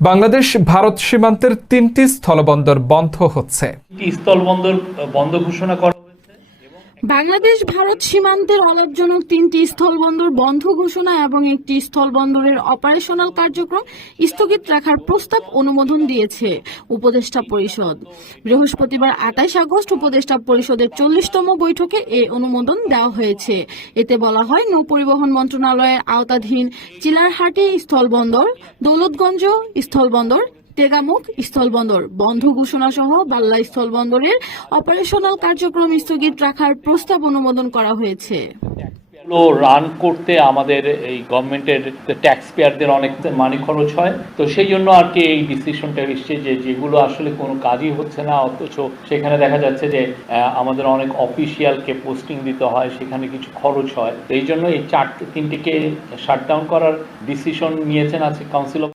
বাংলাদেশ ভারত সীমান্তের তিনটি স্থলবন্দর বন্ধ হচ্ছে। স্থলবন্দর বন্ধ ঘোষণা বাংলাদেশ, ভারত সীমান্তের অলাভজনক তিনটি স্থলবন্দর বন্ধ ঘোষণা এবং একটি স্থলবন্দরের অপারেশনাল কার্যক্রম স্থগিত রাখার প্রস্তাব অনুমোদন দিয়েছে উপদেষ্টা পরিষদ। বৃহস্পতিবার আঠাইশ আগস্ট উপদেষ্টা পরিষদের চল্লিশতম বৈঠকে এ অনুমোদন দেওয়া হয়েছে। এতে বলা হয়, নৌ পরিবহন মন্ত্রণালয়ের আওতাধীন চিলারহাটি স্থলবন্দর, দৌলতগঞ্জ স্থলবন্দর তেগামুখ স্থলবন্দর। বন্ধ ঘোষণা সহ বাল্লা স্থলবন্দরের অপারেশনাল কার্যক্রম স্থগিত রাখার প্রস্তাব অনুমোদন করা হয়েছে। রান করতে আমাদের এই গভর্নমেন্টের ট্যাক্স পেয়ারদের অনেক মানি খরচ হয়। তো সেই জন্য আর কি এই ডিসিশনটা এসছে যে যেগুলো আসলে কোনো কাজই হচ্ছে না, অথচ সেখানে দেখা যাচ্ছে যে আমাদের অনেক অফিসিয়ালকে পোস্টিং দিতে হয়, সেখানে কিছু খরচ হয়। এই জন্য এই চারটে তিনটিকে শাটডাউন করার ডিসিশন নিয়েছেন আজকে কাউন্সিল